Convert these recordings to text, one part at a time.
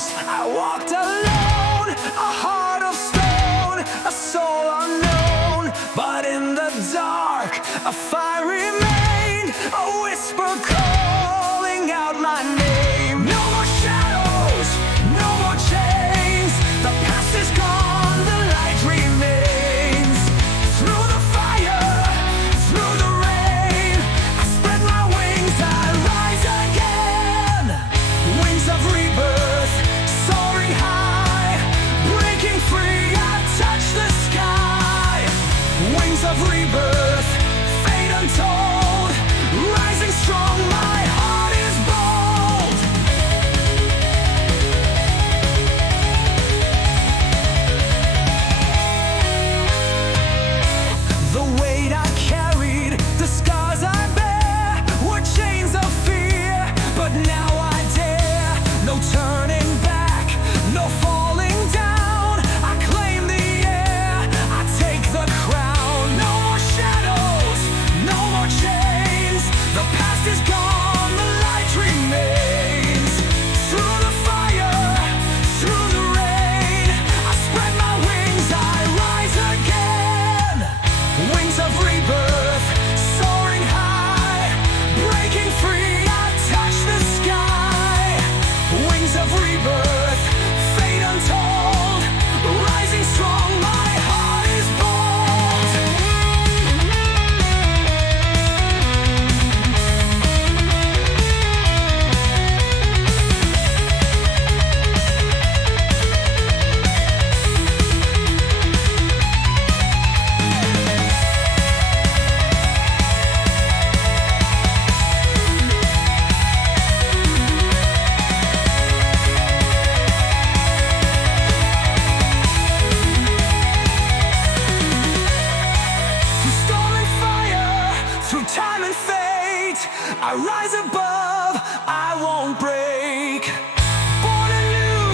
bones. I walked alone, a heart of stone, a soul unknown. But in the dark, a fire remained, a whisper calling out my name. No more shadows, no more chains. The past is gone, the light remains. Through the fire, through the rain, I spread my wings, I rise again. Wings of rebirth, soaring high, breaking free, I touch the sky. Wings of rebirth, fate untold, rising strong, my heart is bold. The weight I carried, the scars I bear, were chains of fear, but now I dare. No turning back, no falling down. I claim the air, I take the crown. No more shadows, no more chains. The past is gone, the light remains. Through the fire, through the rain, I spread my wings, I rise again. Wings of rebirth, soaring high, breaking free, I touch the sky. Wings of rebirth, fate untold, rising strong, my heart is bold. Through storm and fire, through time and fate, I rise above, I won't break. Born anew,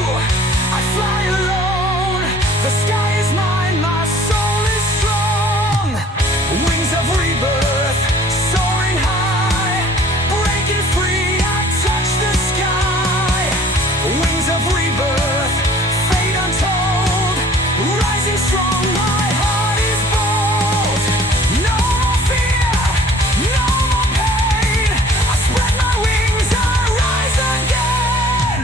I fly alone. The sky is mine, my soul is strong. Wings of rebirth, soaring high, breaking free, I touch the sky. Wings of rebirth, fate untold, rising strong, my heart is bold. No more fear, no more pain. I spread my wings, I rise again.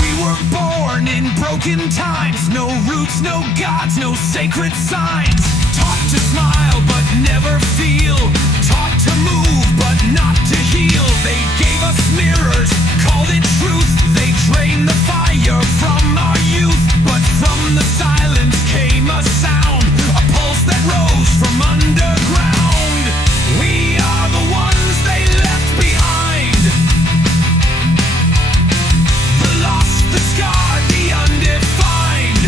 We were born in broken times, no roots, no gods, no sacred signs. Taught to smile but never feel, taught to move but not to heal. They gave us mirrors, called it truth. They drained the fire from our youth, but from the silence came a sound, a pulse that rose from underground. We are the ones they left behind, the lost, the scarred, the undefined.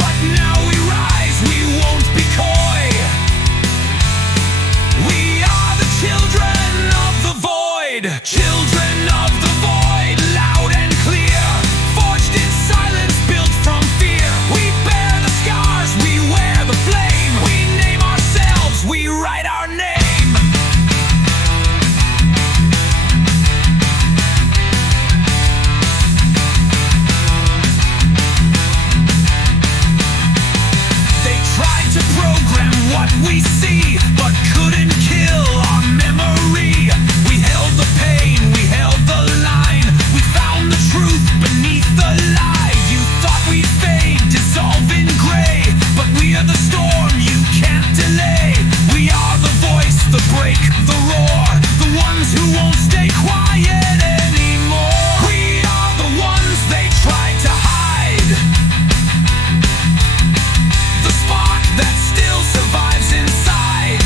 But now we rise, we won't be coy. We are the children of the void, children of the void, loud and clear, forged in silence, built from fear. We bear the scars, we wear the flame, we name ourselves, we write our name. They tried to program what we see, but couldn't kill our memory. We held the pain, we held the line, we found the truth beneath the lie. You thought we'd fade, dissolve in gray, but we are the storm you can't delay. We are the voice, the break, the roar, the ones who won't stay quiet anymore. We are the ones they tried to hide, the spark that still survives inside.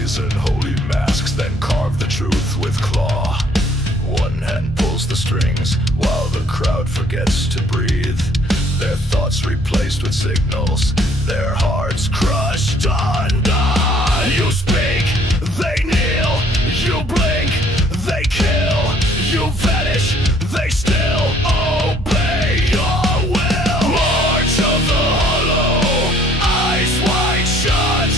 brazen holy masks, then carve the truth with claw. One hand pulls the strings while the crowd forgets to breathe. Their thoughts replaced with signals, their hearts crushed undone. You speak, they kneel, you blink, they kill, you vanish, they still obey your will. March of the hollow, eyes wide shut.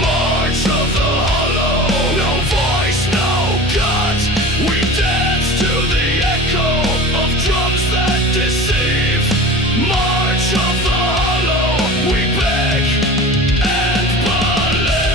March of the hollow, no voice, no gut. We dance to the echo of drums that deceive. March of the hollow, we beg and believe.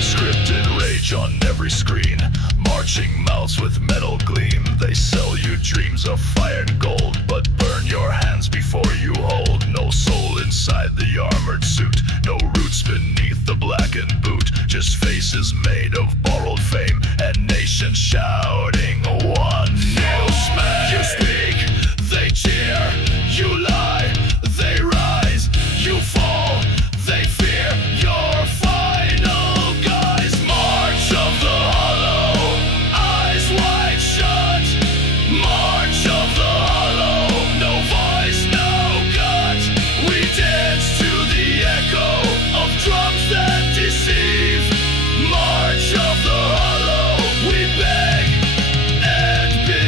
Scripted rage on every screen, marching mouths with metal gleam. They sell you dreams of fire and gold, but burn your hands before you hold. No soul inside the armored suit, no roots beneath the blackened boot. Just faces made of borrowed fame and nations shouting one new smack. You speak, they cheer, you lie, they rise, you fall, they fear your final guise. March of the hollow, eyes wide shut. March of the hollow, no voice, no gut. We dance to the echo of drums that deceive. March of the hollow, we beg and believe.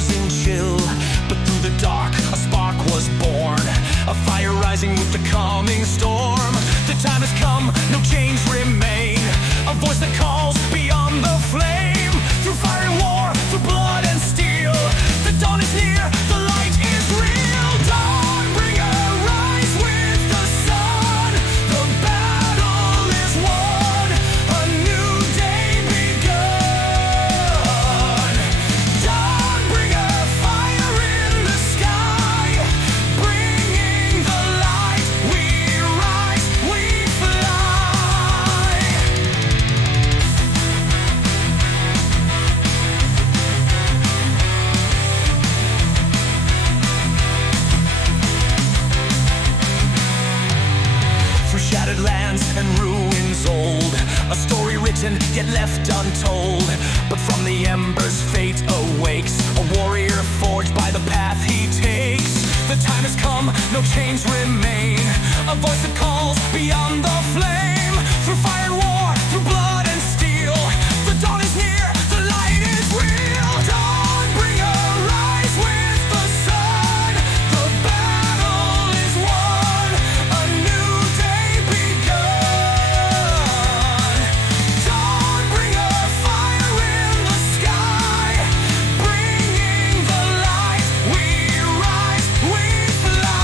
frozen chill. But through the dark, a spark was born, a fire rising with the coming storm. The time has come, no chains remain, a voice that calls beyond the flame. Through fire and war, through blood and steel, the dawn is near, the light is real. Dawnbringer, rise with the sun, the battle is won, a new day begun. Dawnbringer, fire in the sky, bringing the light. We rise, we fly. Through shattered lands and ruins old, a story written yet left untold. But from the embers fate awakes, a warrior forged by the path he takes. The time has come, no chains remain, a voice that calls beyond the flame. Through fire and war, through blood and steel, the dawn is near, the light is real. Dawnbringer, rise with the sun, the battle is won, a new day begun. Dawnbringer, fire in the sky, bringing the light. We rise, we fly.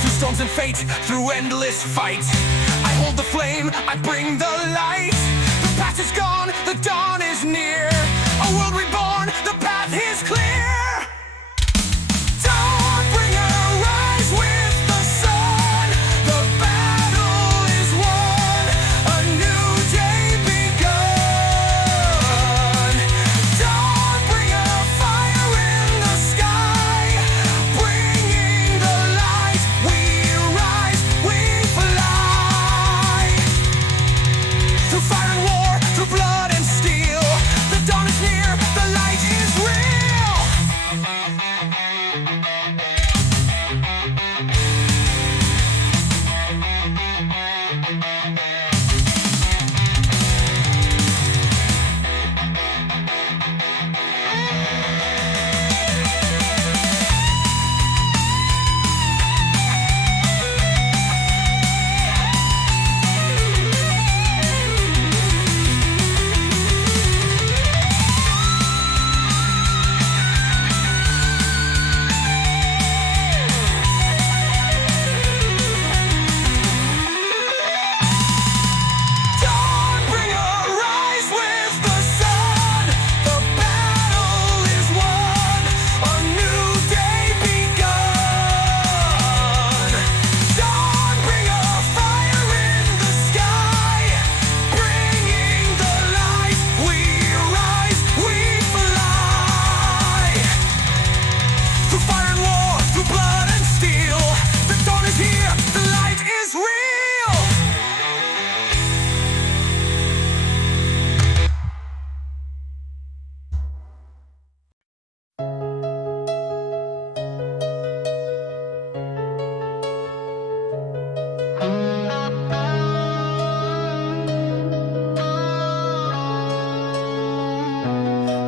Through storms and fate, through endless fight, I hold the flame, I bring the light. The past is gone, the dawn is near, a world reborn, the path is clear. Dawnbringer, rise with the sun, the battle is won, a new day begun. Dawnbringer, fire in the sky, bringing the light. We rise, we fly. Through fire and war, through blood and steel, the dawn is near, the light is real. Dawnbringer, rise with the sun, the battle is won, a new day begun. Dawnbringer, fire in the sky, bringing the light. We rise, we fly. Through fire and war, through blood and steel, the dawn is here, the light is real.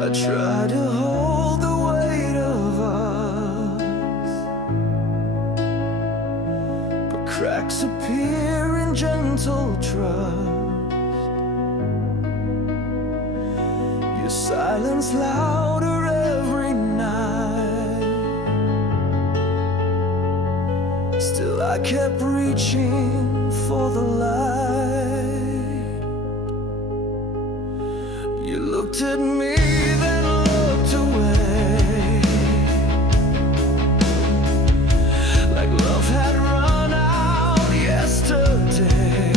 I try to hold the weight of us, but cracks appear in gentle trust. Your silence louder every night. Still I kept reaching for the light. You looked at me, then looked away, like love had run out yesterday.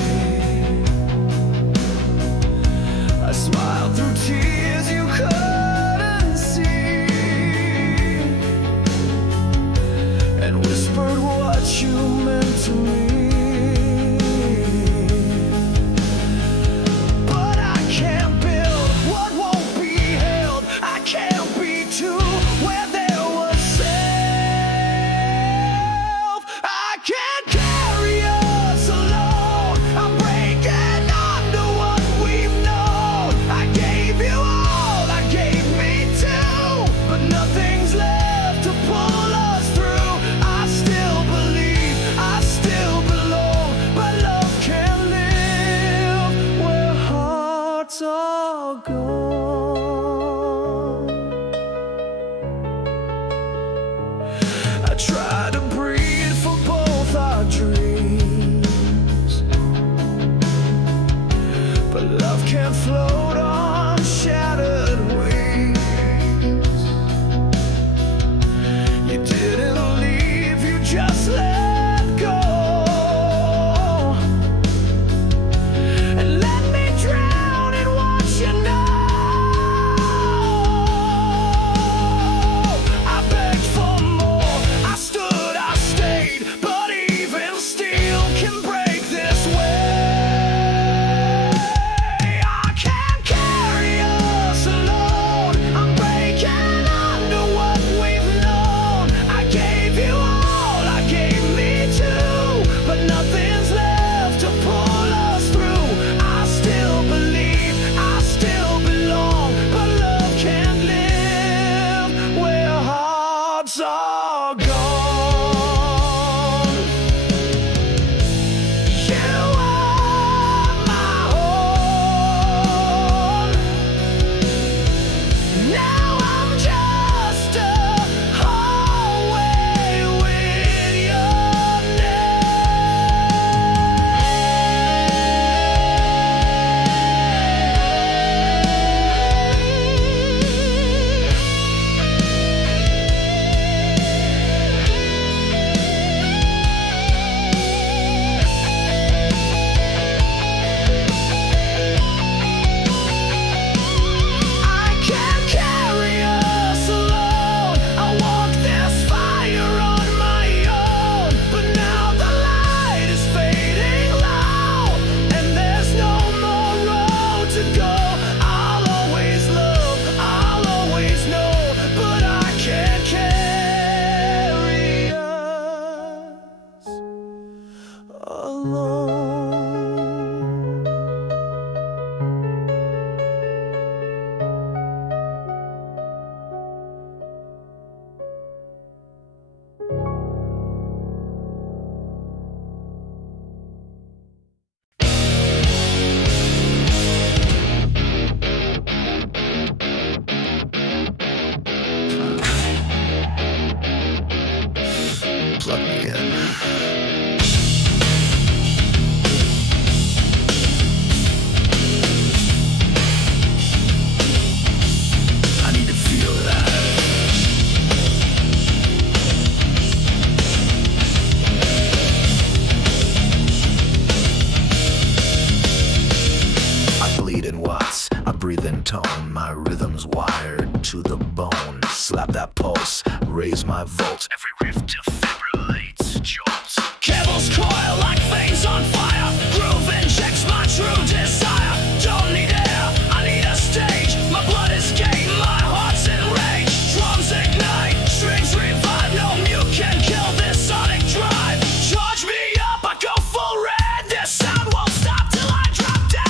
Breathe in tone, my rhythm's wired to the bone. Slap that pulse, raise my volt. Every riff defibrillates, jolts. Cables coil like veins on fire. Groove injects my true desire. Don't need air, I need a stage. My blood is game, my heart's in rage. Drums ignite, strings revive. No mute can kill this sonic drive. Charge me up, I go full red. This sound won't stop till I drop dead.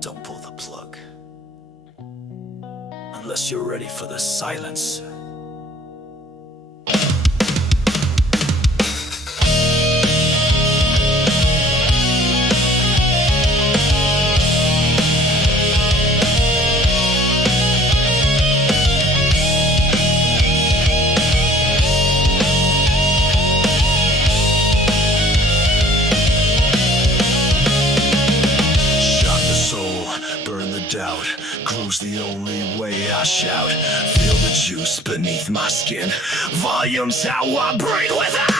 Don't pull the plug unless you're ready for the silence. Doubt, groove's the only way I shout. Feel the juice beneath my skin. Volume's how I breathe without.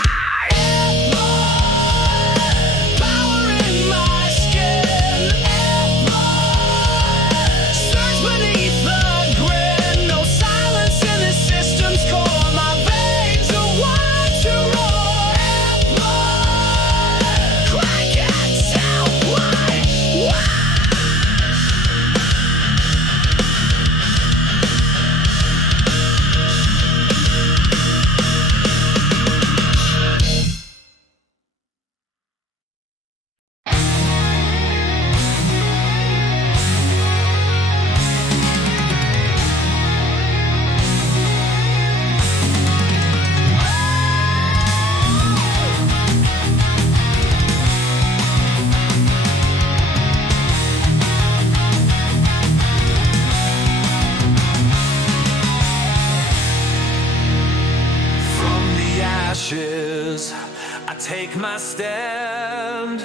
I take my stand,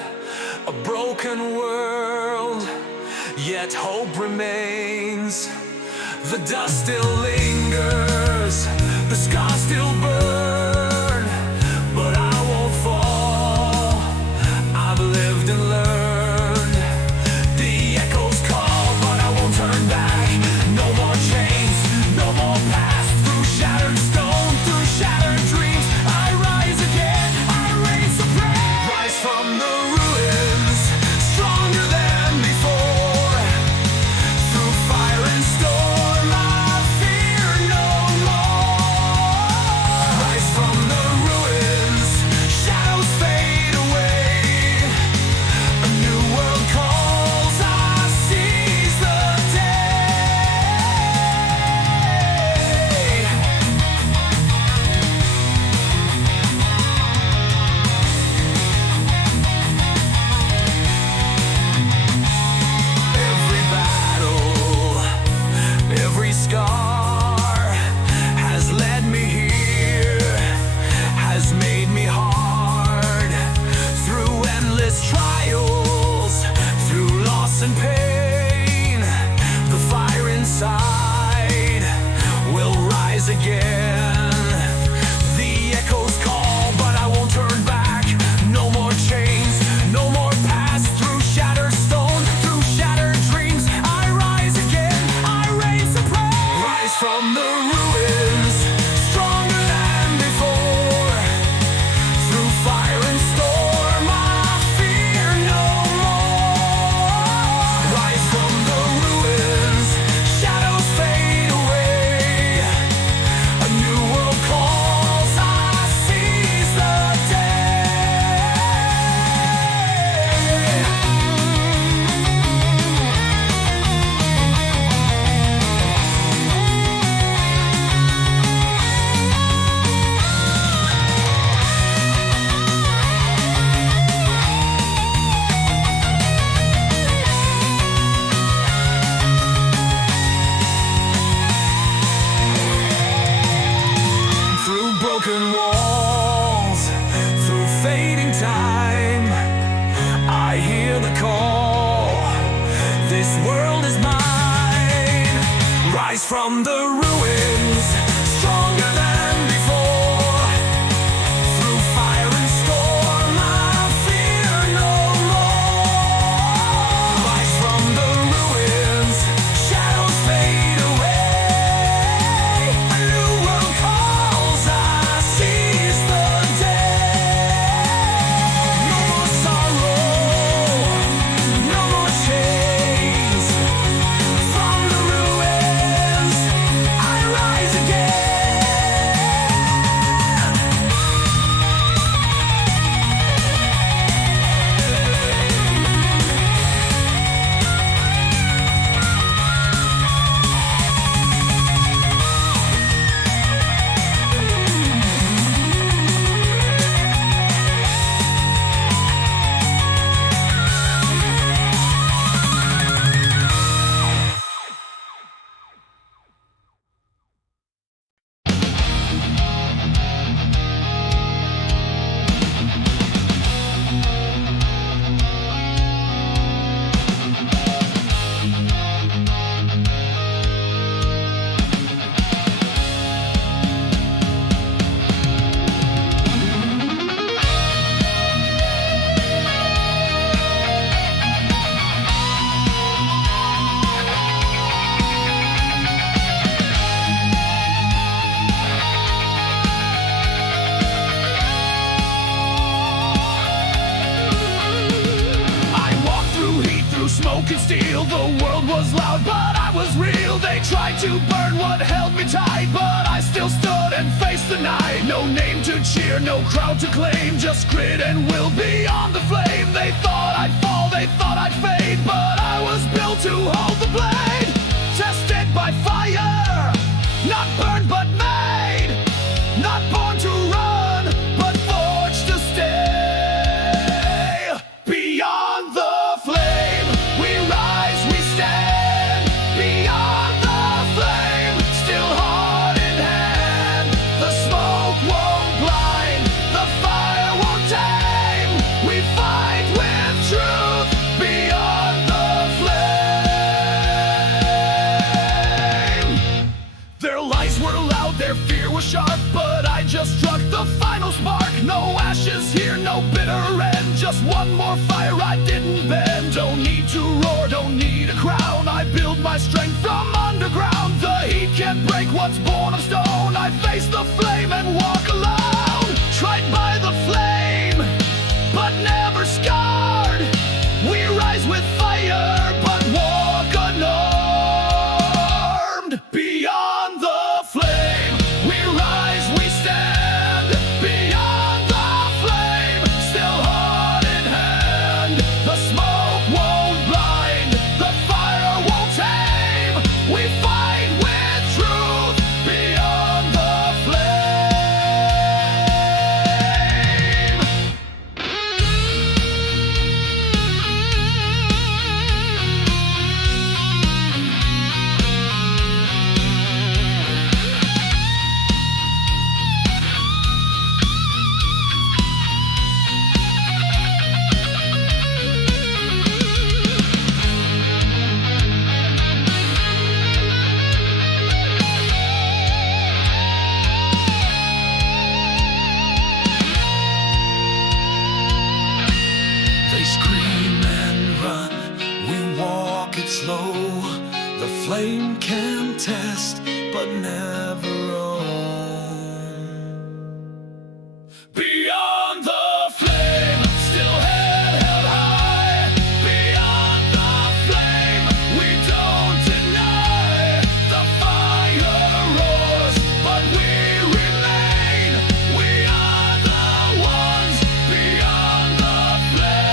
a broken world, yet hope remains. The dust still lingers, the scars still burn, but I won't fall. I've lived and learned. The echoes call, but I won't turn back. No more chains, no more past. Through shattered stone, through shattered dreams, I rise again, I reign supreme. Rise from the ruins, stronger than before. Through fire and storm, I fear no more. broken walls, through fading time, I hear the call. This world is mine. Rise from the ruins, stronger than before. Through fire and storm, I fear no more. Rise from the ruins, shadows fade away. A new world calls, I seize the day. No more sorrow, no more chains. From the ruins, I rise again. Smoke and steel, the world was loud, but I was real. They tried to burn what held me tight, but I still stood and faced the night. No name to cheer, no crowd to claim, just grit and will beyond the flame. They thought I'd fall, they thought I'd fade, but I was built to hold the blade. Tested by fire, not burned but made. Not born to run, but forged to stay. Beyond the flame, we rise, we stand. Beyond the flame, still heart in hand. The smoke won't blind, the fire won't tame. We fight with truth beyond the flame. Their lies were loud, their fear was sharp, but I just struck the final spark. No ashes here, no bitter end, just one more fire I didn't bend. Don't need to roar, don't need a crown, I build my strength from underground. The heat can't break what's born of stone, I face the flame and walk alone. Tried by the flame, but never scarred. We rise with fire, but walk unarmed. Beyond the flame, we rise, we stand. Beyond the flame, still heart in hand. The smoke won't blind, the fire won't tame. We fight with truth beyond the flame. They scream and run, we walk it slow. The flame can test, but never own. Beyond the flame, still head held high. Beyond the flame, we don't deny. The fire roars, but we remain. We are the ones beyond the flame.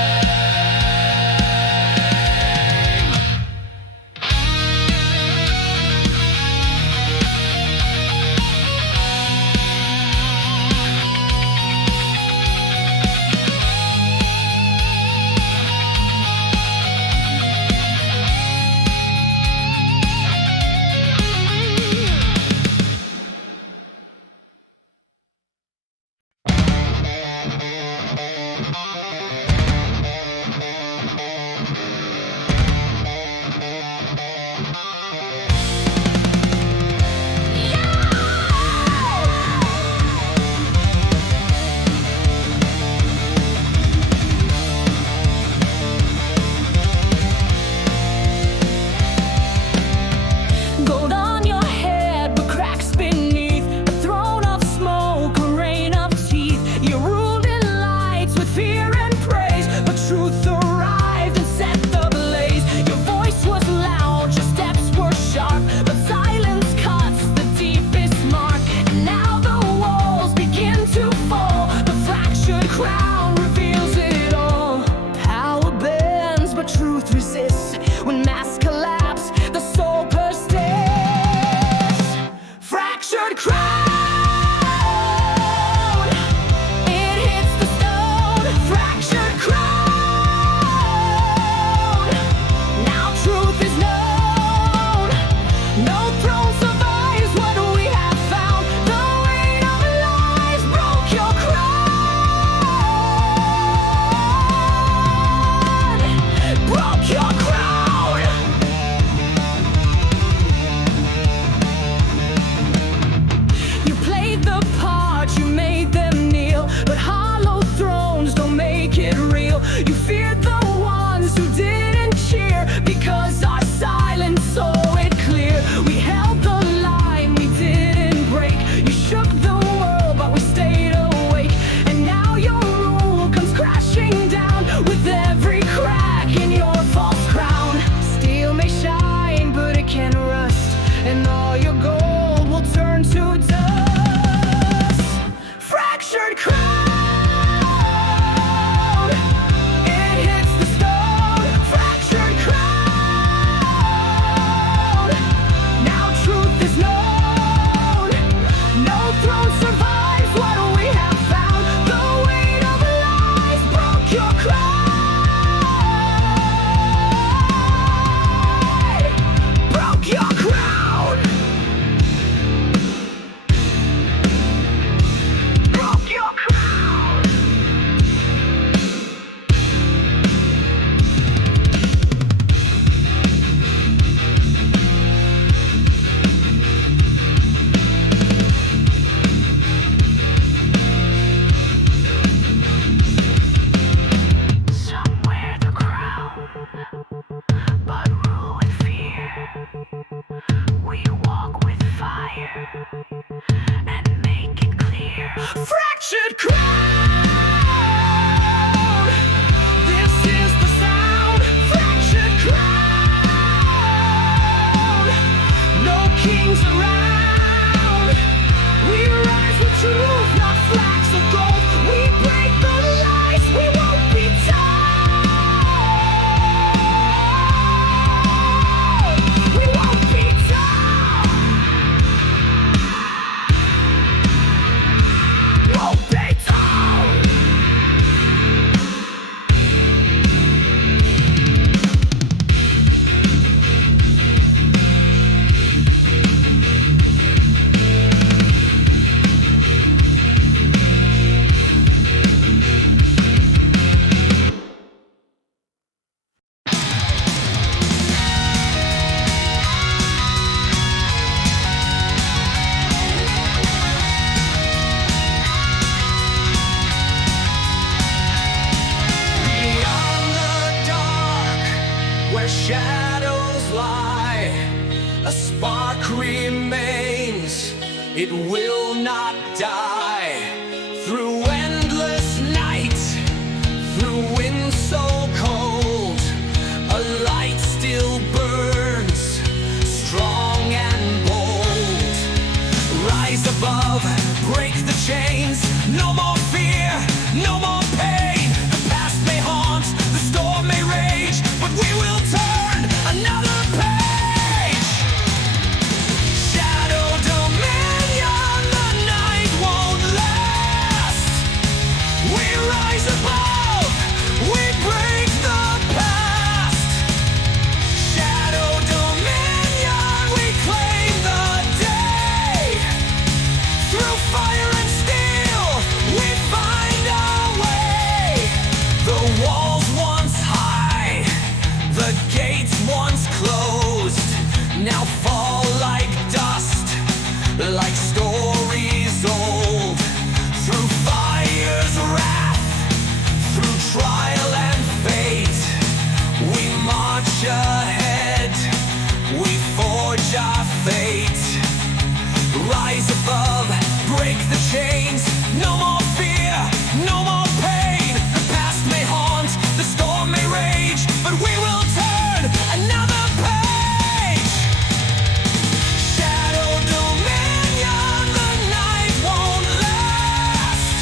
all your gold will turn to dust. Fractured crown, it hits the stone. Fractured crown, now truth is known. No throne survives what we have found. The weight of lies broke your crown. Broke your crown. Broke your crown. Somewhere the crown, but rule with fear. We walk with fire and make it clear. Fractured crown, this is the sound. Fractured crown, no kings around. We rise with truth, not flags of gold. We break the lies, we won't be told. We won't be told. Won't be told. Beyond the dark, where shadows lie, a spark remains, it will not die. Through endless night, through wind so cold, a light still burns, strong and bold. Rise above, break the chains, no more fear, no more pain. The past may haunt, the storm may rage, but we will turn another page. Shadow dominion, the night won't last. We rise above, we break the past. Shadow dominion, we claim the day. Through fire and steel, we find our way. The walls once high, the gates once closed, now fall like dust, like stories old. Through fire's wrath, through trial and fate, we march ahead, we forge our fate. Rise above, break the chains, no more fear, no more pain. The past may haunt, the storm may rage, but we will turn another page. Shadow dominion, the night won't last.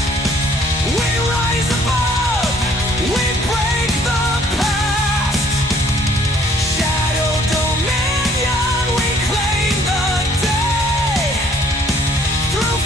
We rise above, we break the past. Shadow dominion, we claim the day. Through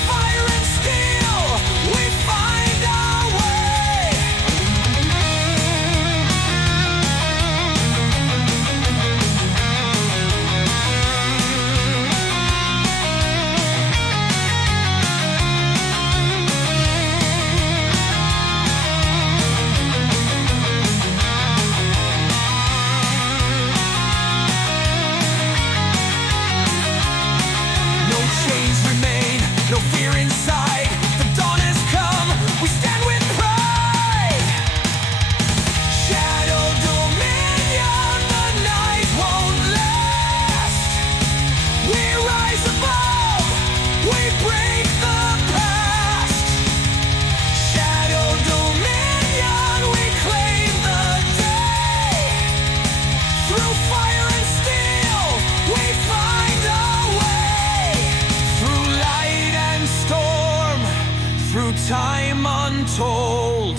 untold.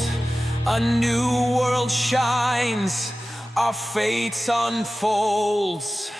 A new world shines, our fate unfolds.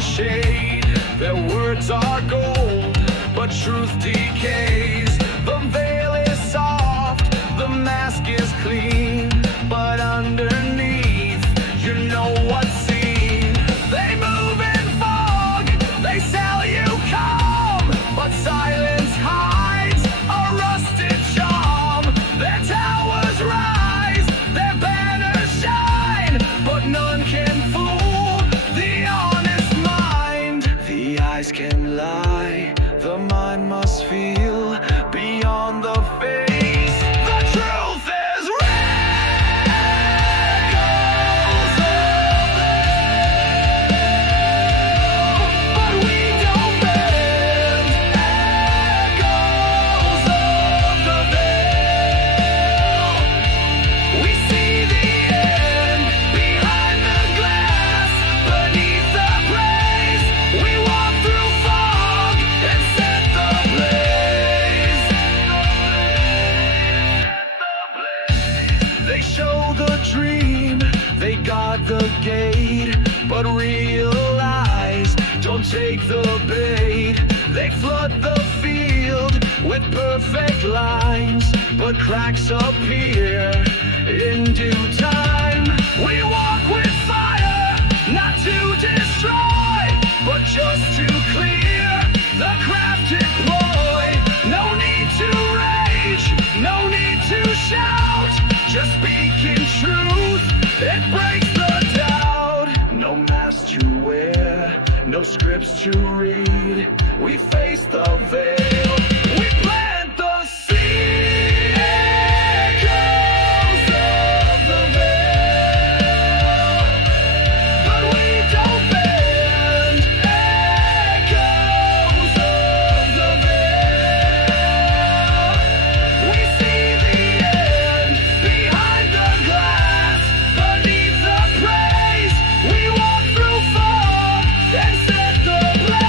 Shade, their words are gold, but truth decays. The veil is soft, the mask is clean, but underneath, you know what's seen. They move in fog, they sell you calm, but silence hides a rusted charm. Their towers rise, their banners shine, but none can fool the honest mind. The eyes can lie, the mind must feel beyond the face. The truth is echoes of hell, but we don't bend. Echoes of the veil. We see the end behind the glass, beneath the praise. We walk through fog and set the blaze. They show the dream, they guard the gate, but realize, don't take the bait. They flood the field with perfect lines, but cracks appear in due time. We walk with fire, not to destroy, but just to clear the crafted ploy. No need to rage, no need to shout, just speaking truth, it breaks the doubt. No mask to wear, no scripts to read, we face the veil, we plant the seed. Echoes of the veil, but we don't bend. Echoes of the veil. We see the end behind the glass, beneath the praise. We walk through fog and set the blaze.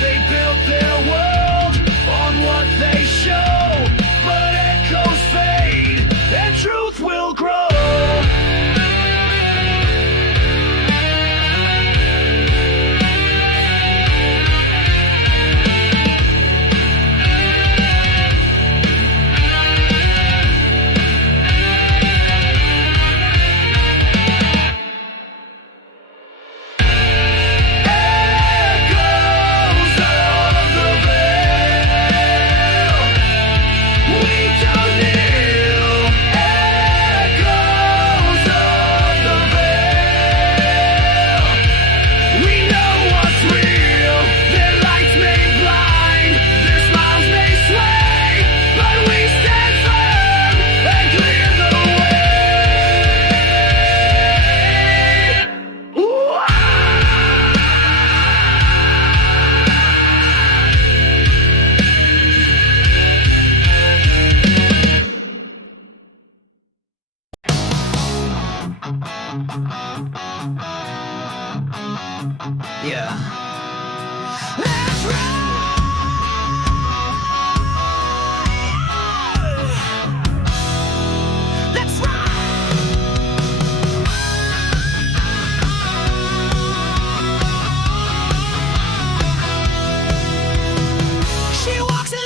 They built their world on what they show, but echoes fade and truth will grow. Echoes of the veil, we don't kneel. Echoes of the veil, we know what's real. Their lights may blind, their smiles may sway, but we stand firm and clear the way. Ooh, ah. Yeah. Let's ride! Let's ride! She walks in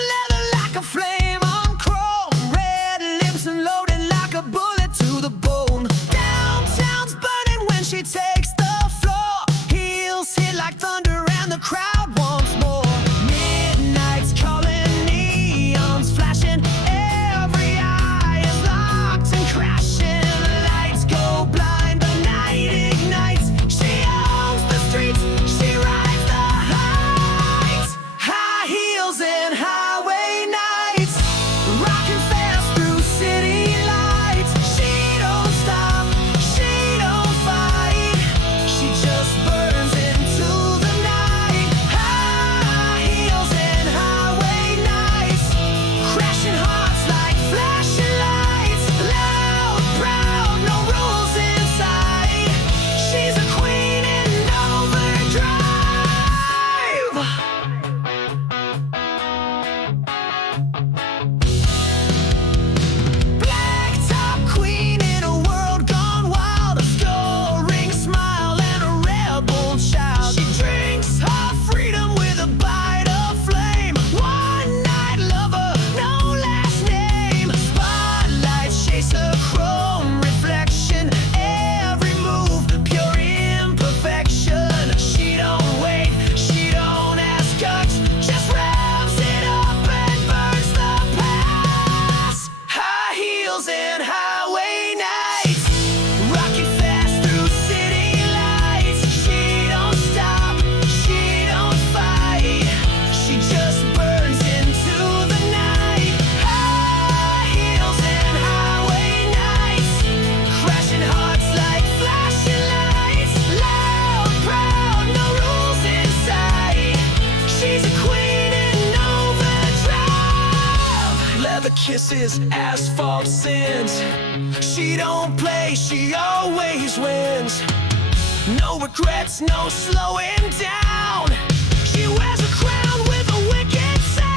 bruises, asphalt sins. She don't play, she always wins. No regrets, no slowing down. She wears a crown with a wicked sound.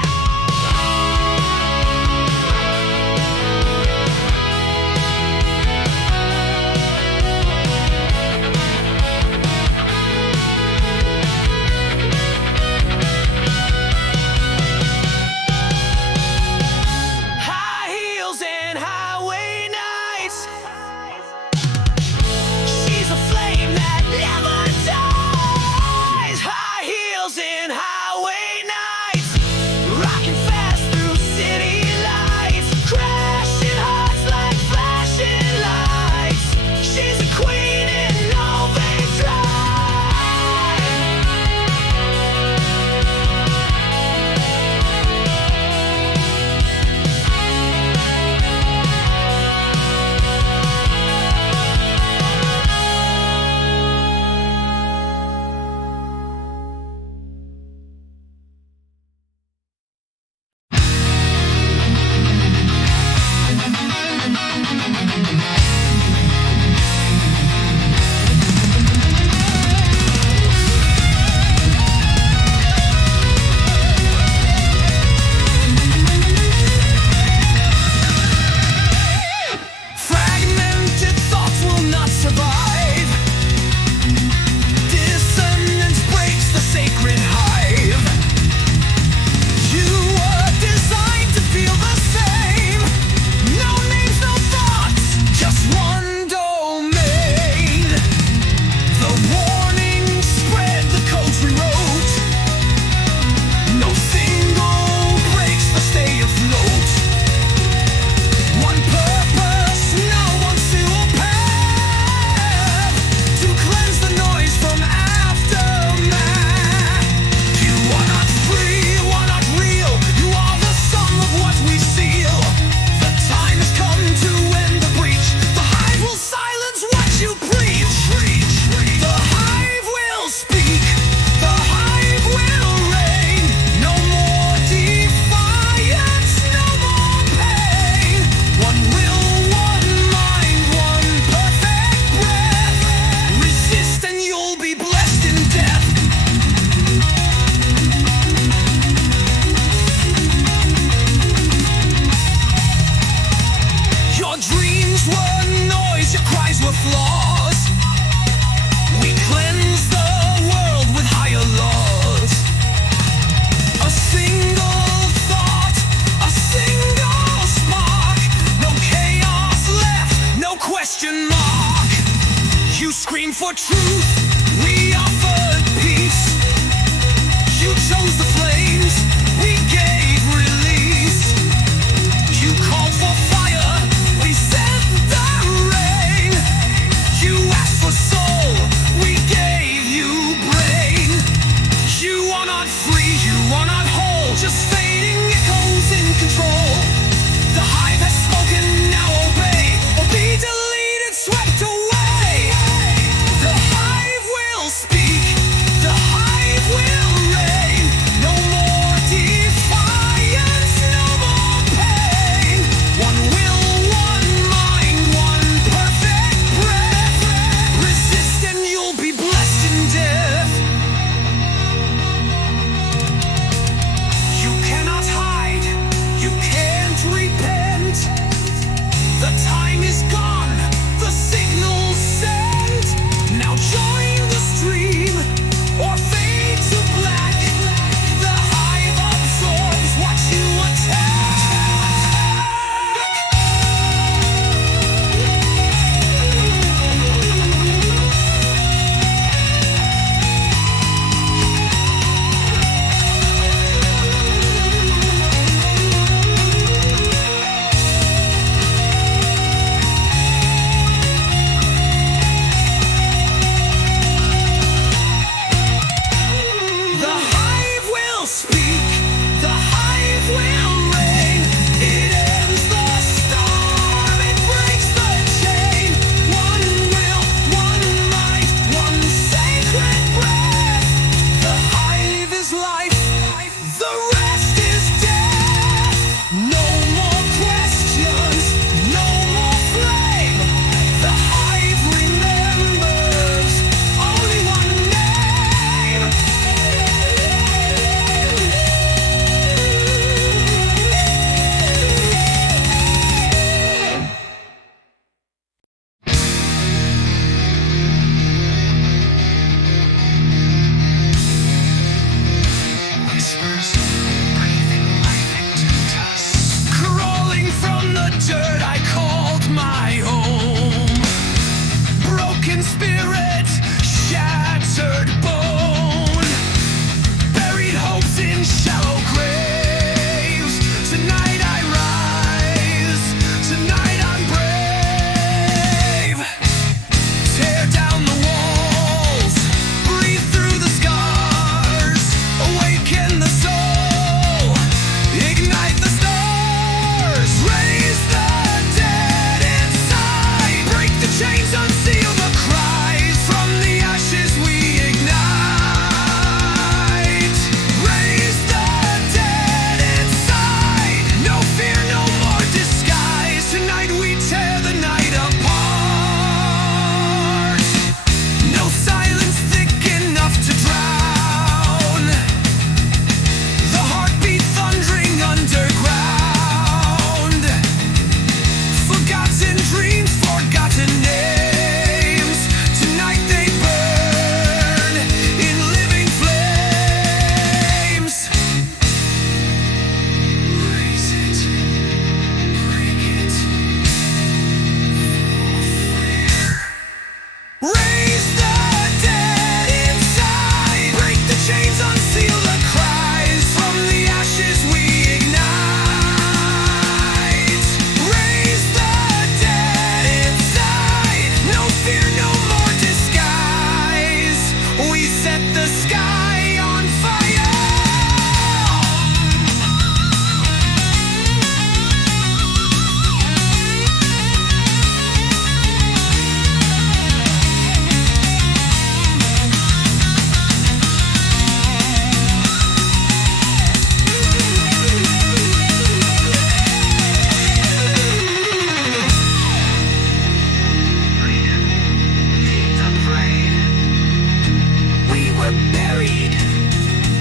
High heels and highway nights. She's a flame that never dies.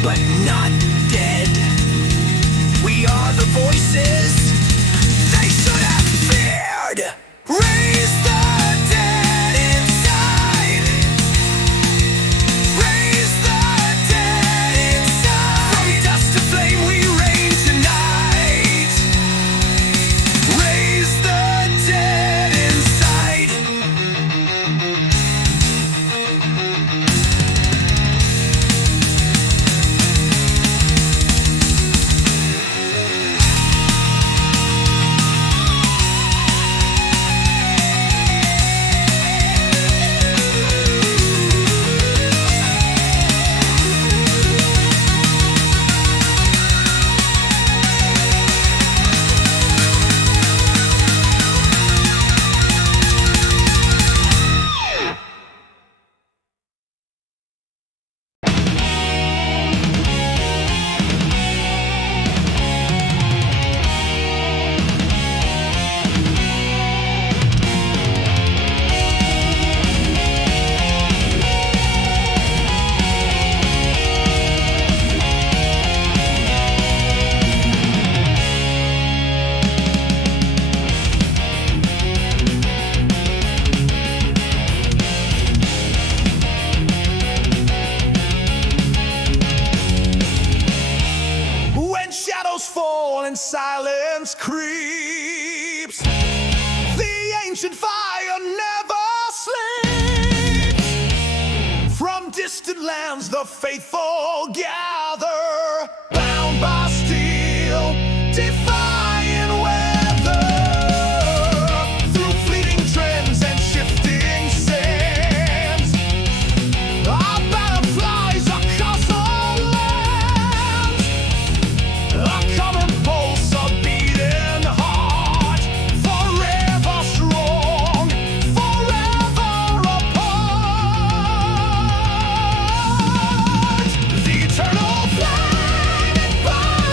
but not dead. We are the voices they should have feared. Raise the dead inside. Raise the dead inside. From dust to flame we reign tonight. Raise the dead inside. When shadows fall and silence creeps, the ancient fire never sleeps. From distant lands the faithful gather, bound by steel, defying weather. Through fleeting trends and shifting sands, our banner flies across our lands. A common pulse, a beating heart, forever strong, forever apart. The eternal flame it burns.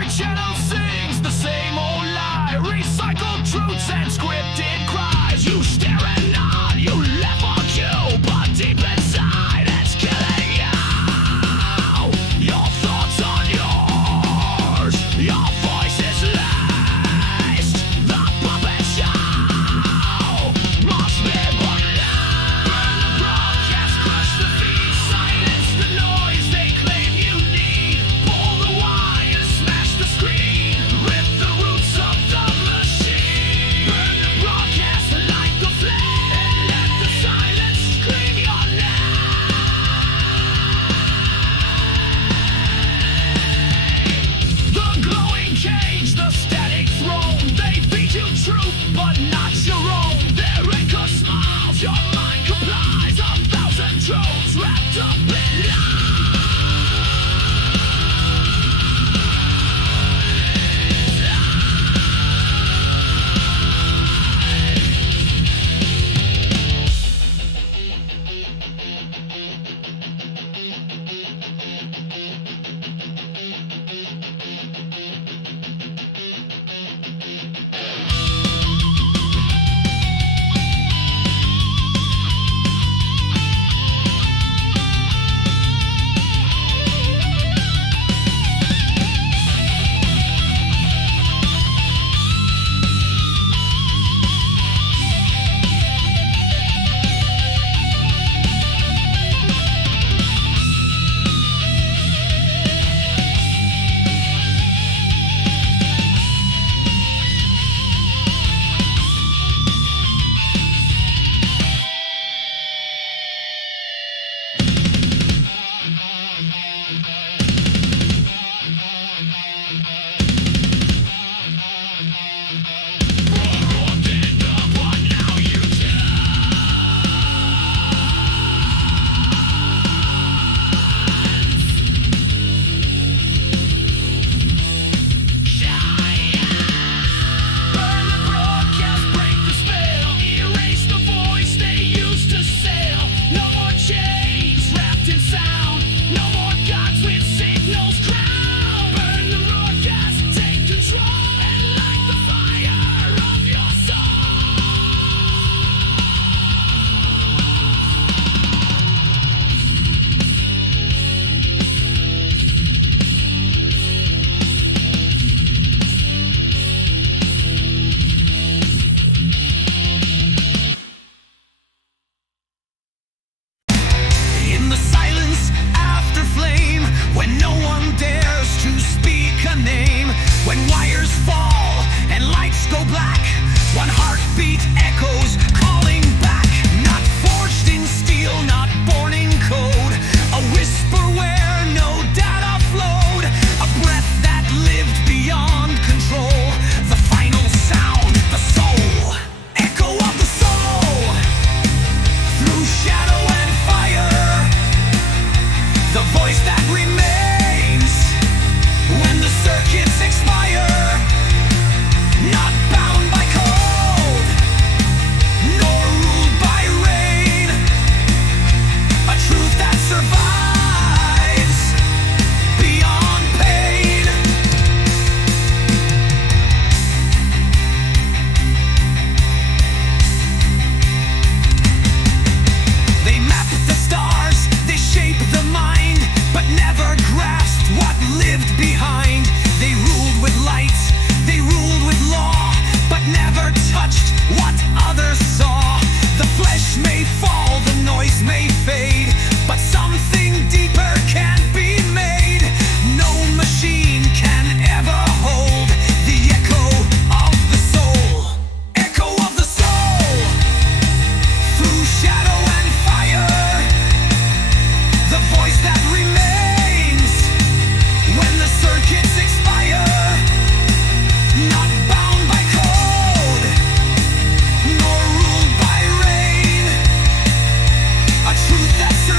Every channel sings the same old lie. Recycled truths and scripted cries. You staring on, you left for you, but deep inside it's killing you. Your thoughts on yours, your voice is laced. The puppet show must be put down. Burn the broadcast, crush the feed, silence the noise they claim you need. Pull the wires, smash the screen, rip the roots of the machine. Burn the broadcast, light the flame, and let the silence scream your name. The glowing cage, the static throne, they feed you truth, but not your own. Their anchor smiles, your mind complies. 1,000 drones wrapped up in lies. Burn the broadcast, break the spell, erase the voice they used to sell. No more chains wrapped in sound, no more gods with signals crowned. Burn the broadcast, take control, and light the fire of your soul. In the silence after flame, when no one dares to speak a name, when wires fall and lights go black, one heartbeat echoes calling back. Not forged in steel, not born in code, a whisper where no data flowed, a breath that lived beyond control. The final sound, the soul, echo of the soul, through shadow and fire, the voice that remains when the circuits expire. Not bound by code, nor ruled by rain, a truth that survives beyond pain. They map the stars, they shape the mind, but never grasped what lived behind. They ruled with light, they ruled with law, but never touched what others saw. The flesh may fall, the noise may fade, but something deeper can't be made. No machine can ever hold the echo of the soul. Echo of the soul, through shadow and fire, the voice that remains when the circuits expire. Not bound by code, nor ruled by rain, a truth that survives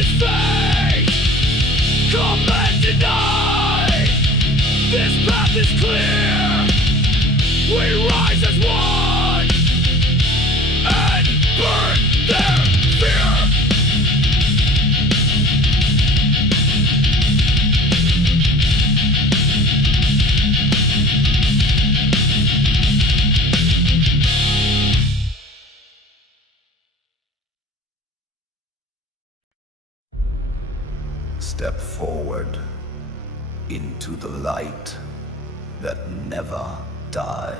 this fate, come and deny. This path is clear, we rise as one and burn their fear. Step forward into the light that never dies.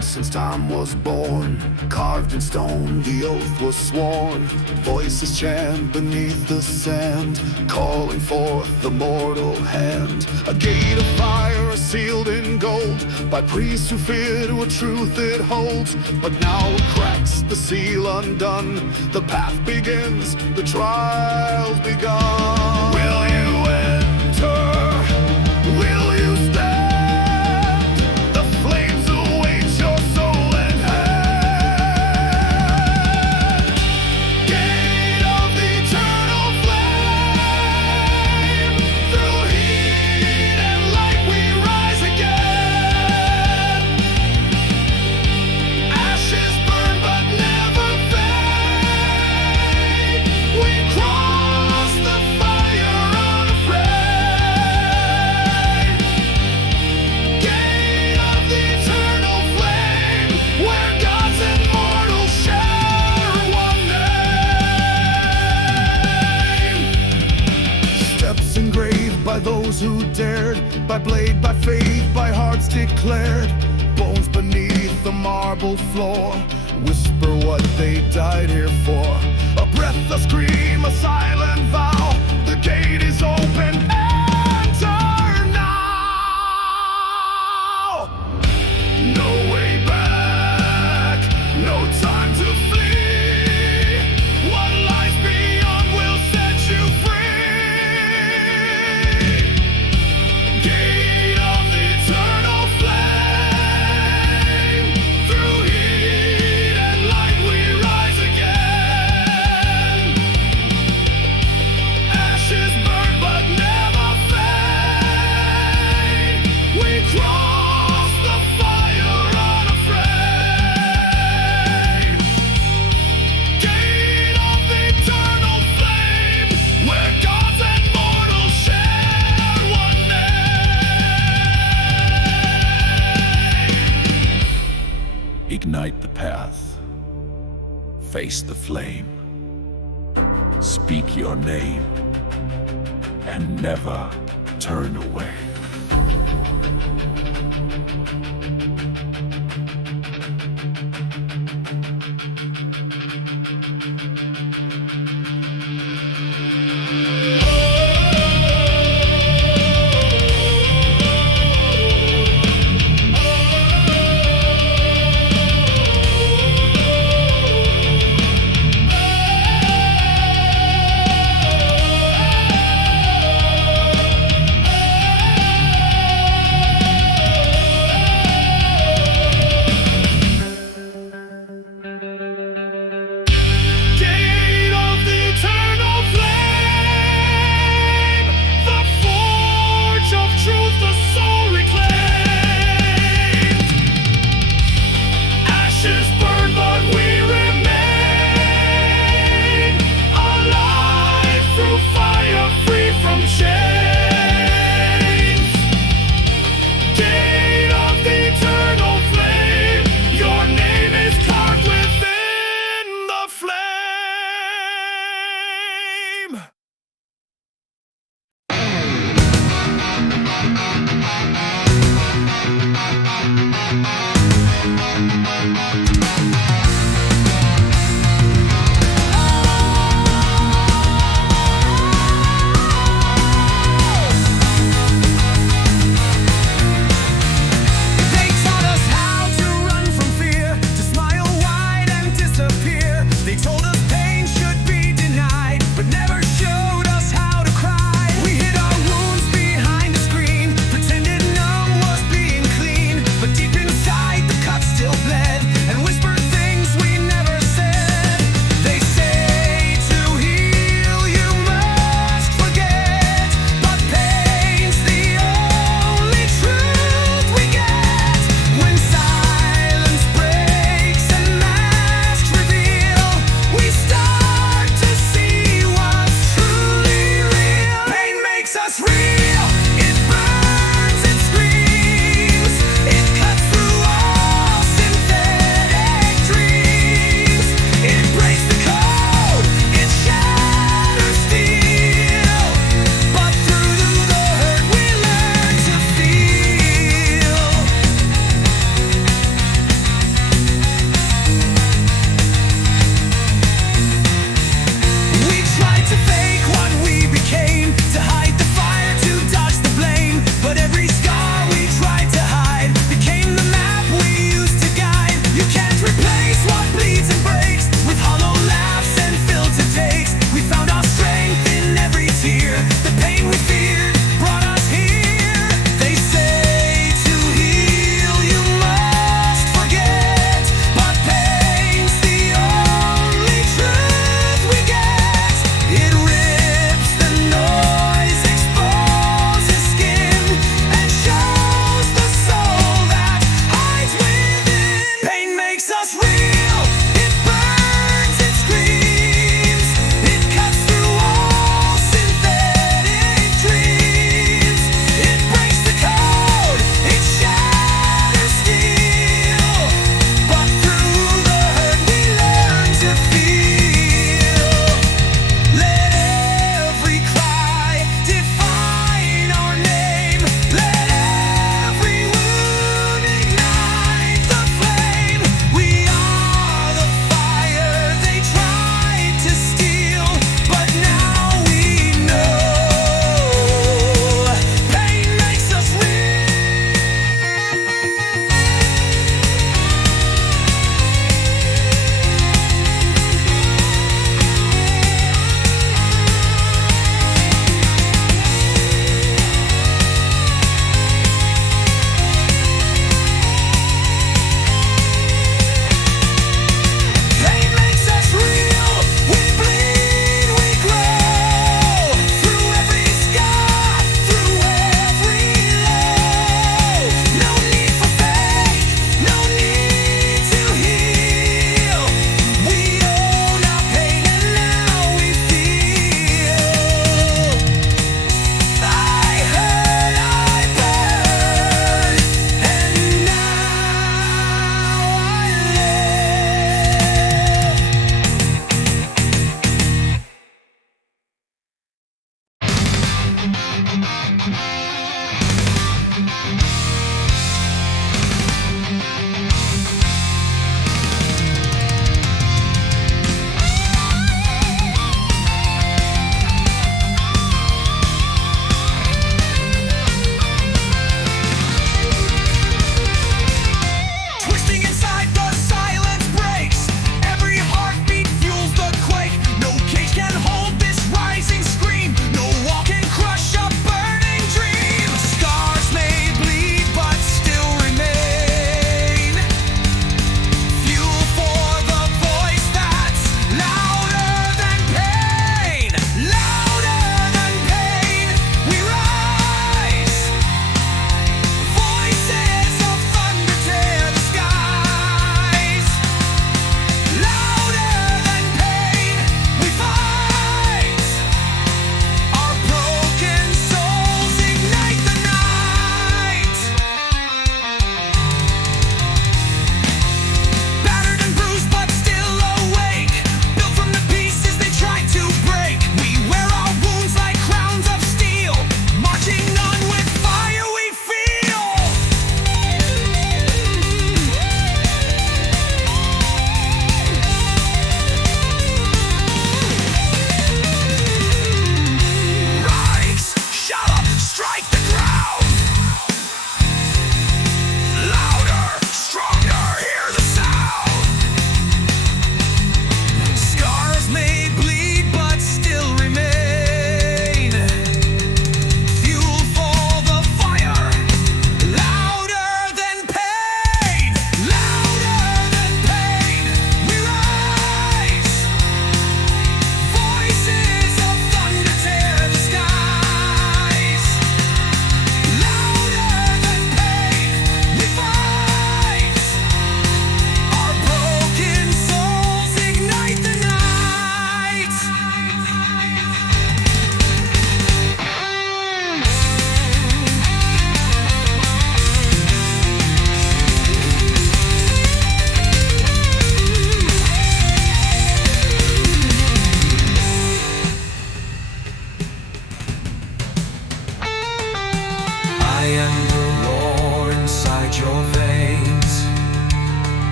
Since time was born, carved in stone, the oath was sworn. Voices chant beneath the sand, calling forth the mortal hand. A gate of fire sealed in gold by priests who feared what truth it holds. But now it cracks, the seal undone. The path begins, the trial's begun. Will you enter? Will you stand? The flames await your soul and hand. Gate of the eternal flame. Through heat and light we rise again. Ashes burn but never fade. We cross the fire unafraid. Gate of the eternal flame, where gods and mortals share one name. Steps engraved by those who dared, by blade, by faith, by hearts declared. Bones beneath the marble floor whisper what they died here for. A breath, a scream, a silent vow. The gate is open. Enter now. No way back, no time to flee. What lies beyond will set you free. Gate of the eternal flame. Through heat and light we rise again. Ashes burn but never fade. We cross the fire unafraid. Gate of the eternal flame, where gods and mortals share one name. Ignite the path. Face the flame. Speak your name. And never turn away.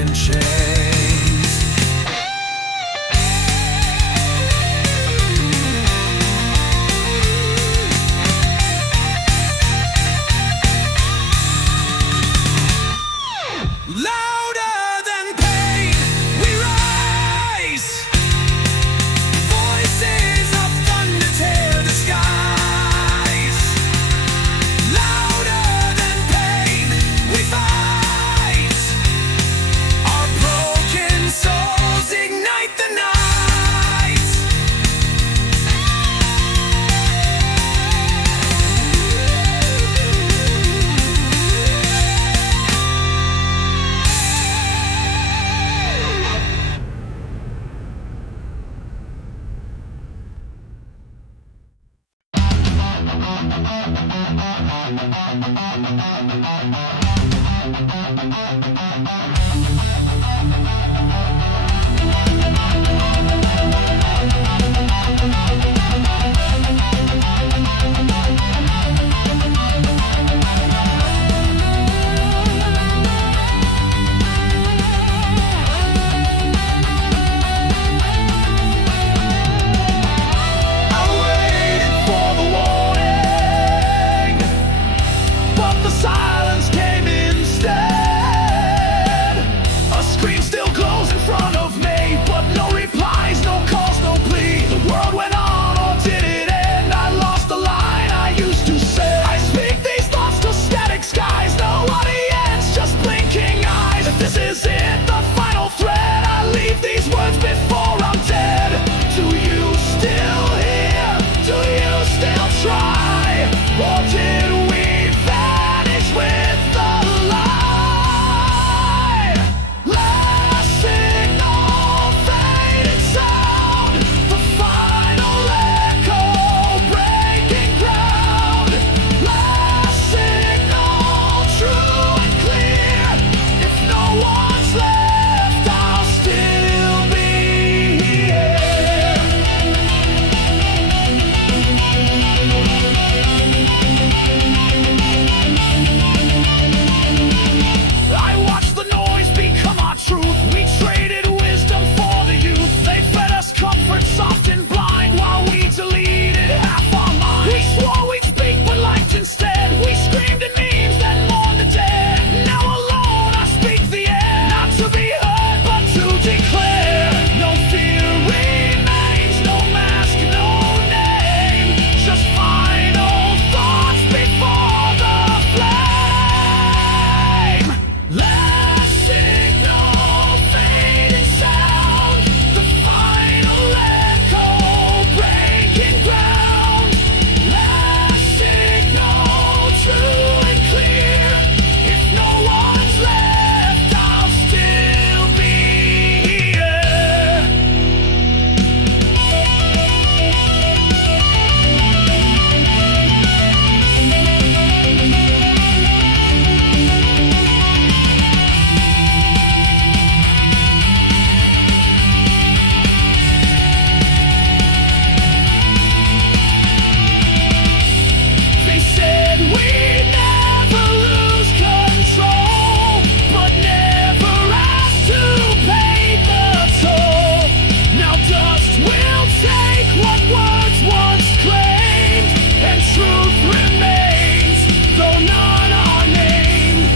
in chains. Louder than pain, we rise. Voices of thunder tear the skies. Louder than pain, we fight. Our broken souls ignite the night. I waited for the warning, but the silence came instead. A screen still glows in front of me, but no replies, no calls, no plea. The world went on, or did it end? I lost the line I used to say. I speak these thoughts to static skies, no audience, just blinking eyes. If this is it, the final thread, I leave these words before I'm dead. Do you still hear? Do you still try? Or did we vanish with the light? Last signal, fading sound, the final echo, breaking ground. Last signal, true and clear. If no one's left, I'll still be here. I watched the noise become our truth. We traded wisdom for the youth. They fed us comfort, soft and blind, while we deleted half our mind. We swore we'd speak, but liked instead. We screamed in memes, then mourned the dead. Now alone, I speak the end, not to be heard, but to declare. No fear remains, no mask, no name. Just final thoughts before the flame. Last signal, fading sound, the final echo, breaking ground. Last signal, true and clear. If no one's left, I'll still be here. They said we'd never lose control, but never asked to pay the toll. Now dust will take what words once claimed, and truth remains, though none are named.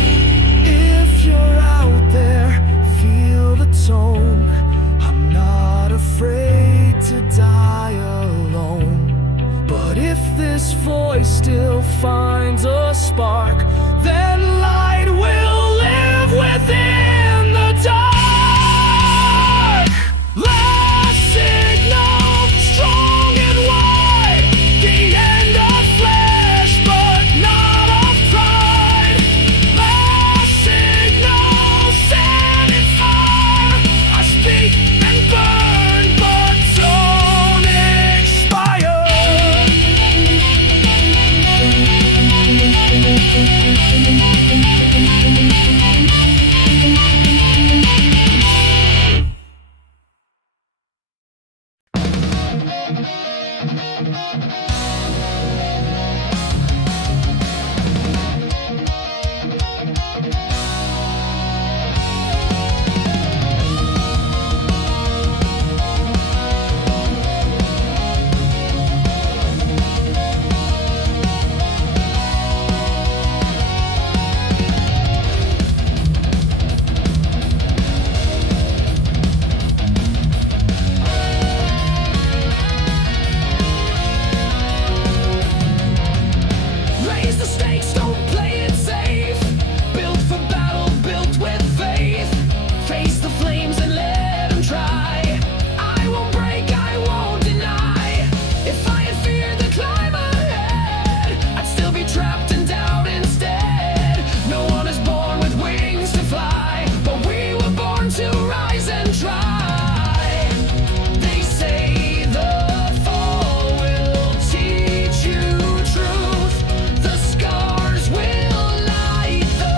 If you're out there, feel the tone. I'm not afraid to die alone. But if this voice still finds a spark, then light will live within the dark. Last signal, strong and wide, the end of flesh, but not of pride. Last signal, sand and fire, I speak and burn, but don't expire. rise and try. They say the fall will teach you truth. The scars will light the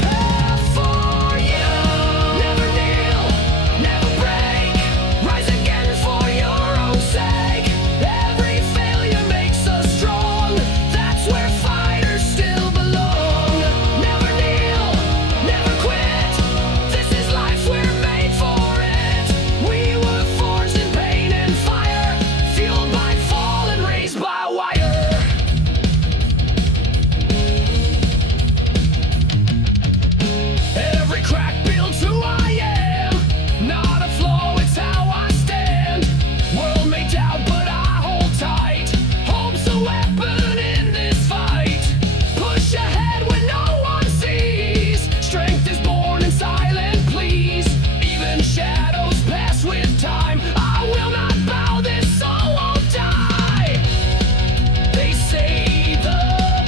path for you. Never kneel, never break. Rise again for your own sake. Every failure makes us strong. That's where fighters still belong. Never kneel, never quit. This is life, we're made for it. We were forged in pain and fire, fueled by fall and raised by wire. Every crack builds who I am. Not a flaw, it's how I stand. World may doubt, but I hold tight. Hope's a weapon in this fight. Push ahead when no one sees. Strength is born in silent pleas. Even shadows pass with time. I will not bow, this soul won't die. They say the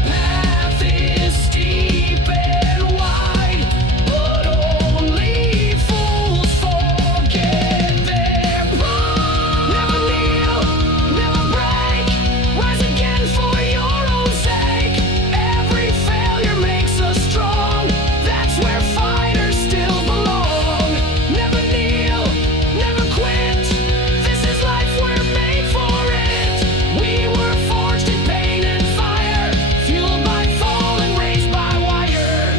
path is steep and wide, but only fools forget their pride. Never kneel, never break. Rise again for your own sake. Every failure makes us strong. That's where fighters still belong. Never kneel, never quit. This is life, we're made for it. We were forged in pain and fire, fueled by fall and raised by wire.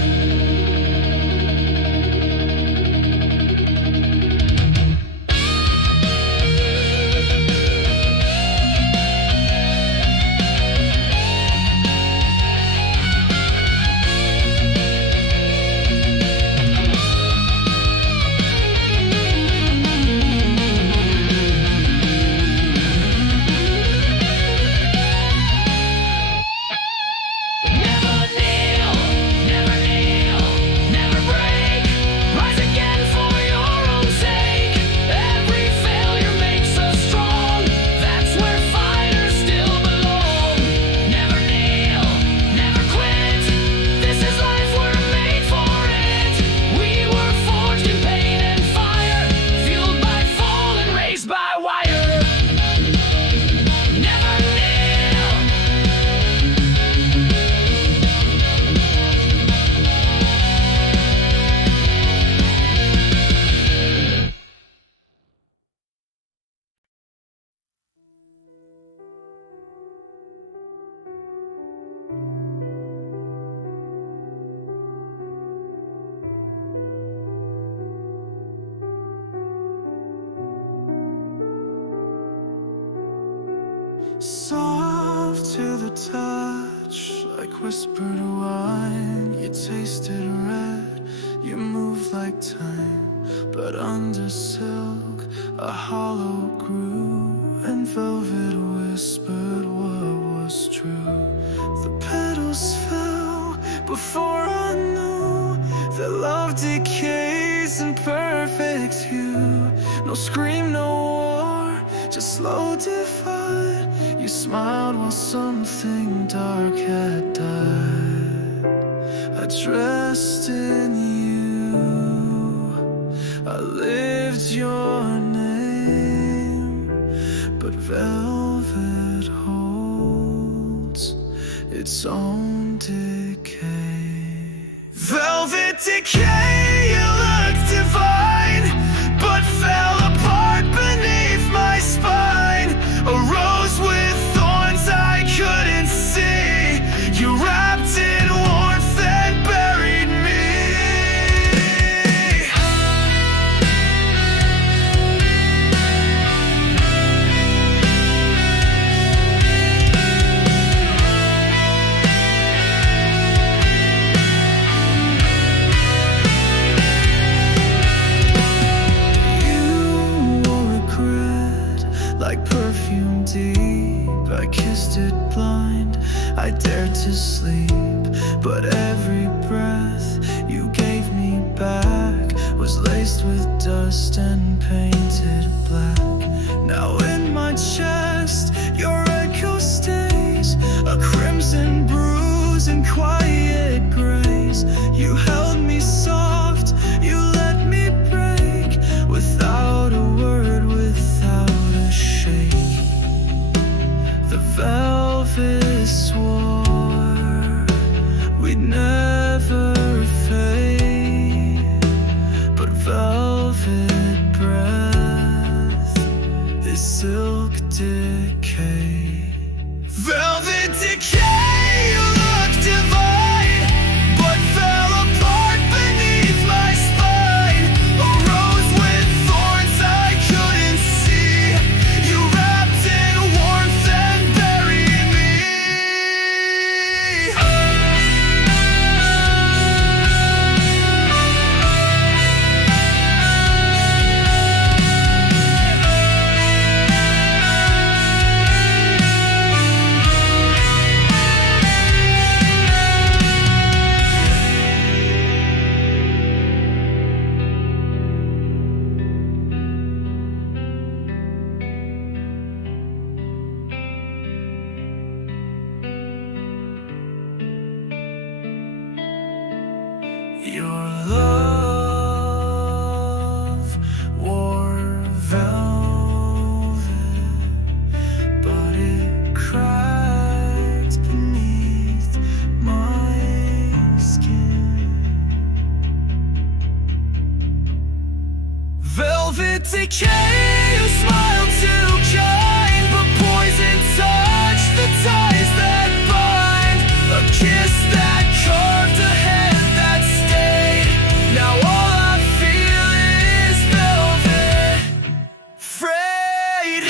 Never kneel, never break. Rise again for your own sake. Every failure makes us strong. That's where fighters still belong. Never kneel, never quit. This is life, we're made for it. We were forged in pain and fire, fueled by fall and raised by wire. Never kneel. Soft to the touch, like whispered wine. You tasted red, you move like time. But under silk, a hollow grew, and velvet whispered what was true. The petals fell before I knew that love decays in perfect hue. No scream, no war, just slow divide. You smiled while something dark had died. I dressed in you, I lived your name, but velvet holds its own decay. Velvet decay, you look divine, but fell apart beneath my spine. A rose with thorns I couldn't see. You wrapped in warmth and buried me. Like perfume deep, I kissed it blind. I dared to sleep, but every breath you gave me back was laced with dust and painted black. Now in my chest, your echo stays, a crimson bruise and quiet grace. You held me soft, you let me break with decay. Velvet decay looked divine, but fell apart beneath my spine. A rose with thorns I couldn't see. You wrapped in warmth and buried me. Your love wore velvet, but it cracked beneath my skin. Velvet decay, you smiled too kind, but poison touched the ties that bind. A kiss that carved a hand that stayed. Now all I feel is velvet frayed.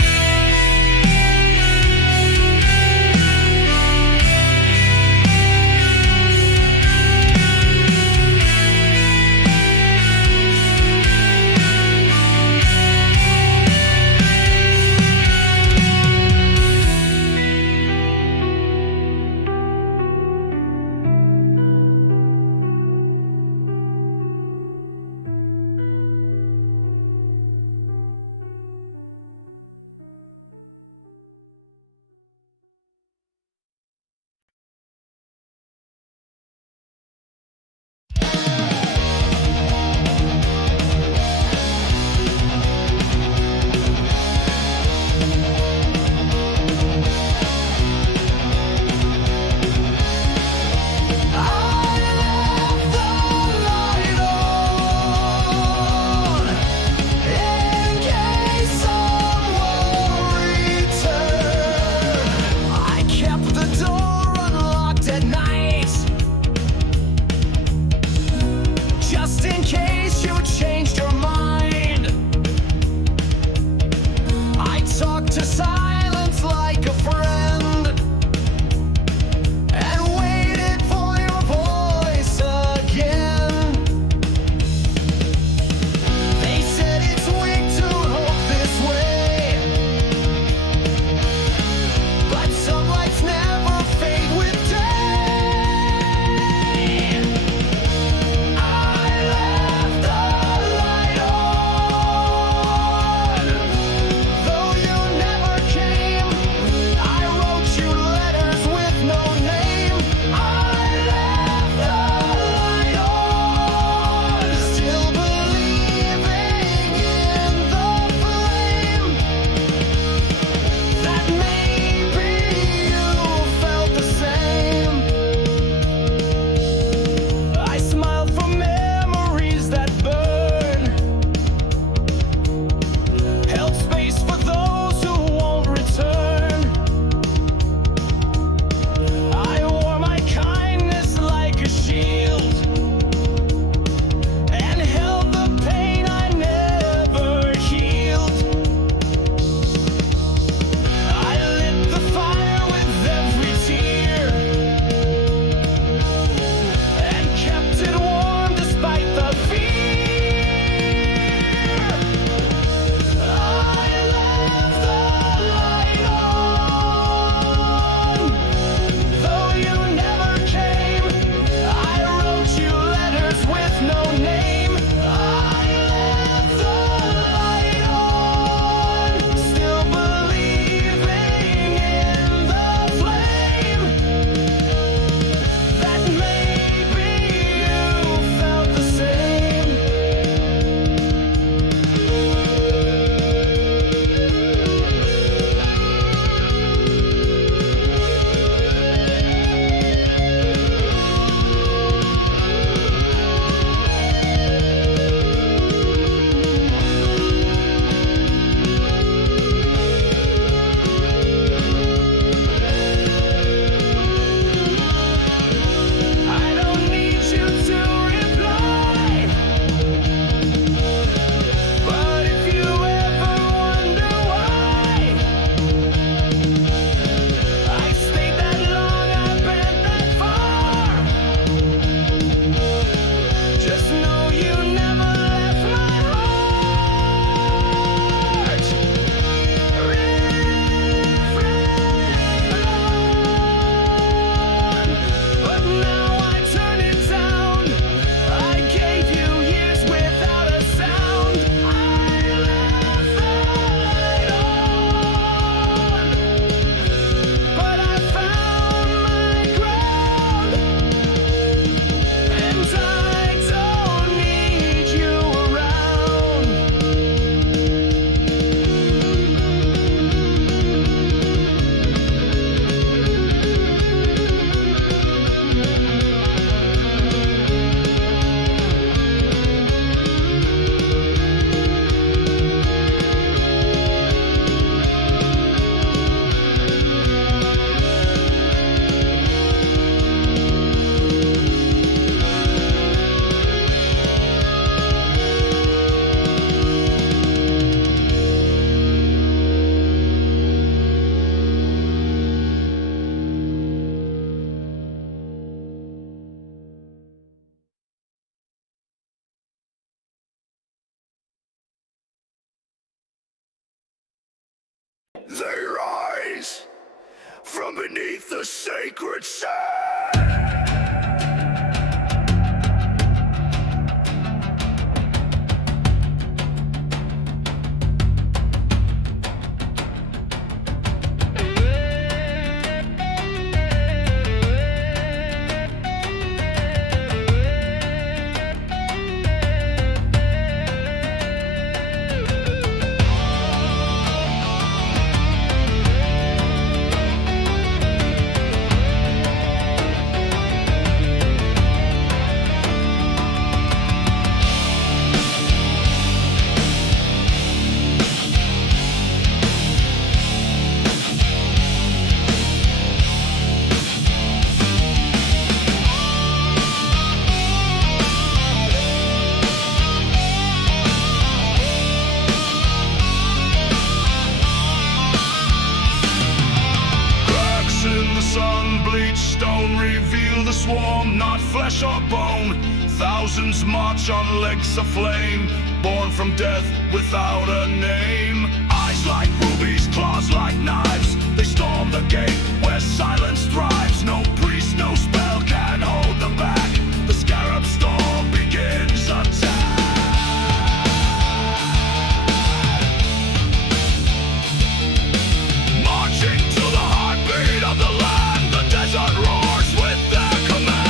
They rise from beneath the sacred sand. Flesh or bone, thousands march on legs aflame, born from death without a name. Eyes like rubies, claws like knives, they storm the gate where silence thrives. No priest, no spell can hold them back. The Scarab Storm begins attack. Marching to the heartbeat of the land, the desert roars with their command.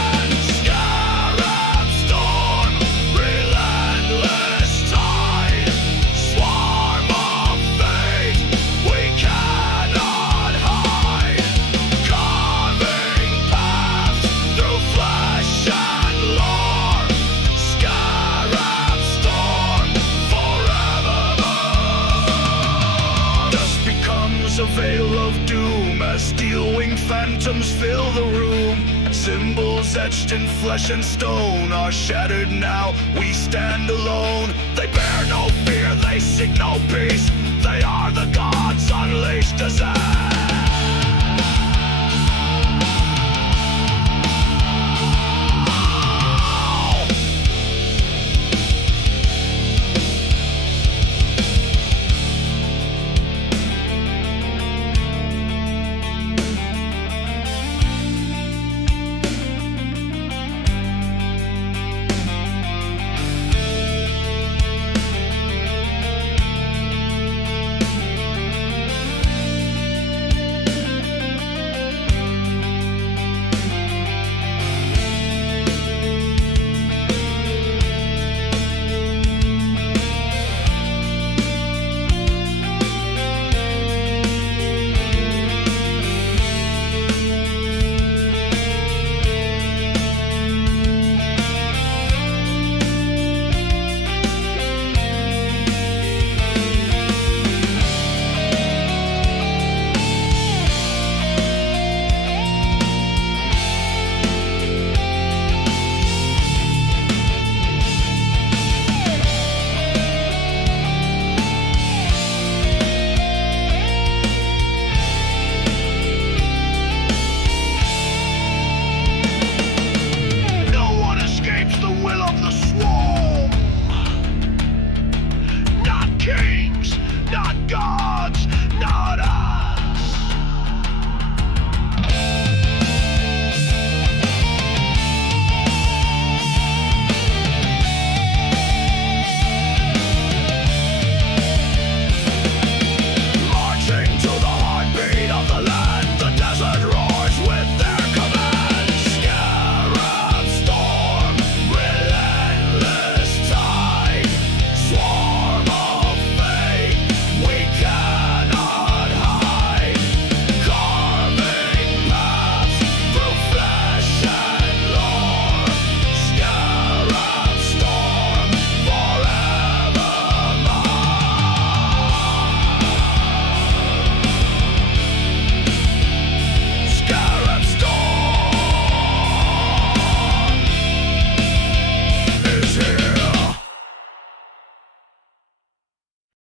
Relentless tide, swarm of fate, we cannot hide. Carving paths through flesh and lore. Scarab Storm forevermore. Dust becomes a veil of doom as steel-winged phantoms fill the room. Symbols etched in flesh and stone are shattered now, we stand alone. They bear no fear, they seek no peace. They are the gods unleashed as not gods.